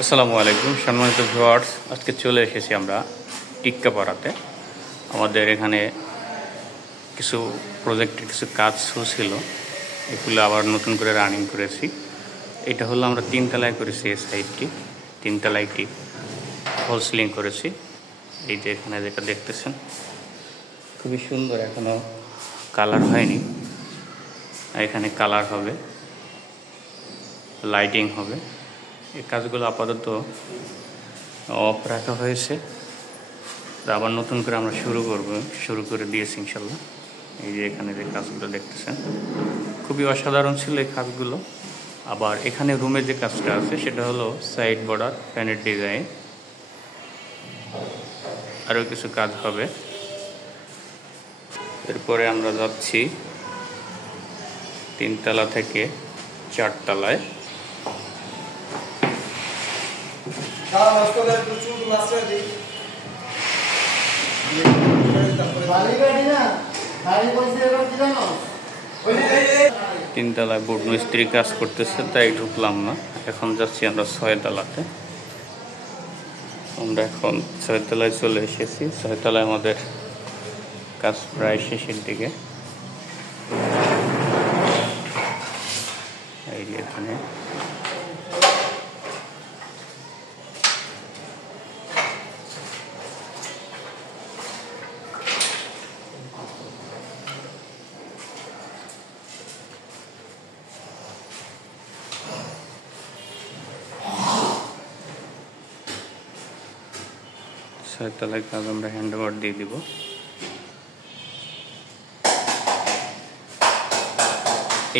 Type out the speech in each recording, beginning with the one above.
আসসালামু আলাইকুম সম্মানিত ভিউয়ার্স, আজকে চলে এসেছি আমরা টিক্কাপাড়াতে। আমাদের এখানে কিছু প্রজেক্টের কিছু কাজ ছিল, এগুলো আবার নতুন করে রানিং করেছি। এটা হলো আমরা 3 তলায় করেছি। এই সাইডটি 3 তলায় একটি ফল সিলিং করেছি। এই যে এখানে যেটা দেখতেছেন খুবই সুন্দর, এখনও কালার হয়নি। এখানে কালার হবে, লাইটিং হবে। এই কাজগুলো আপাতত অফ রাখা হয়েছে, আবার নতুন করে আমরা শুরু করে দিয়েছি ইনশাল্লাহ। এই যে এখানে যে কাজগুলো দেখতেছেন খুবই অসাধারণ ছিল এই কাজগুলো। আবার এখানে রুমে যে কাজটা আছে সেটা হলো সাইড বর্ডার, প্যানেল ডিজাইন, আরও কিছু কাজ হবে। এরপরে আমরা যাচ্ছি 3 তলা থেকে 4 তলায়। তিনতলায় বোর্ড মিস্ত্রি কাজ করতেছে, তাই ঢুকলাম না। এখন যাচ্ছি আমরা 6 তলাতে। আমরা এখন 6 তলায় চলে এসেছি। 6 তলায় আমাদের কাজ প্রায় শেষের দিকে। এই যে এখানে ছয়তলায় কাজ আমরা হ্যান্ড ওভার দিয়ে দিব।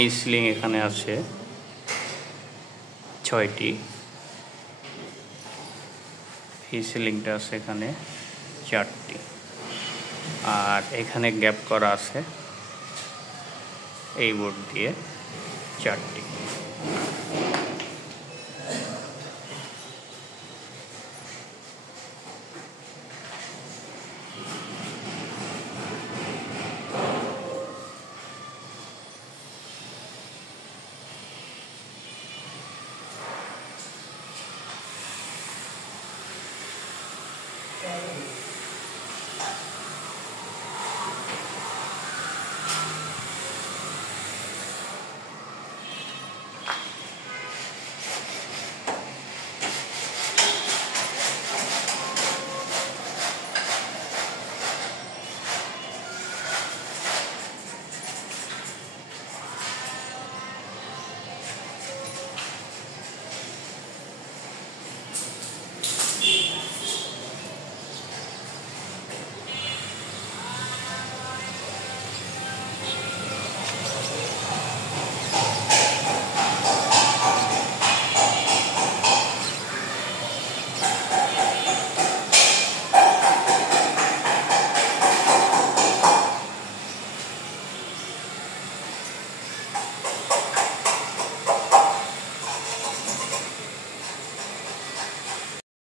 এই সিলিং এখানে আছে 6টি। এই সিলিংটা আছে এখানে 4টি, আর এখানে গ্যাপ করা আছে এই বোর্ড দিয়ে 4টি।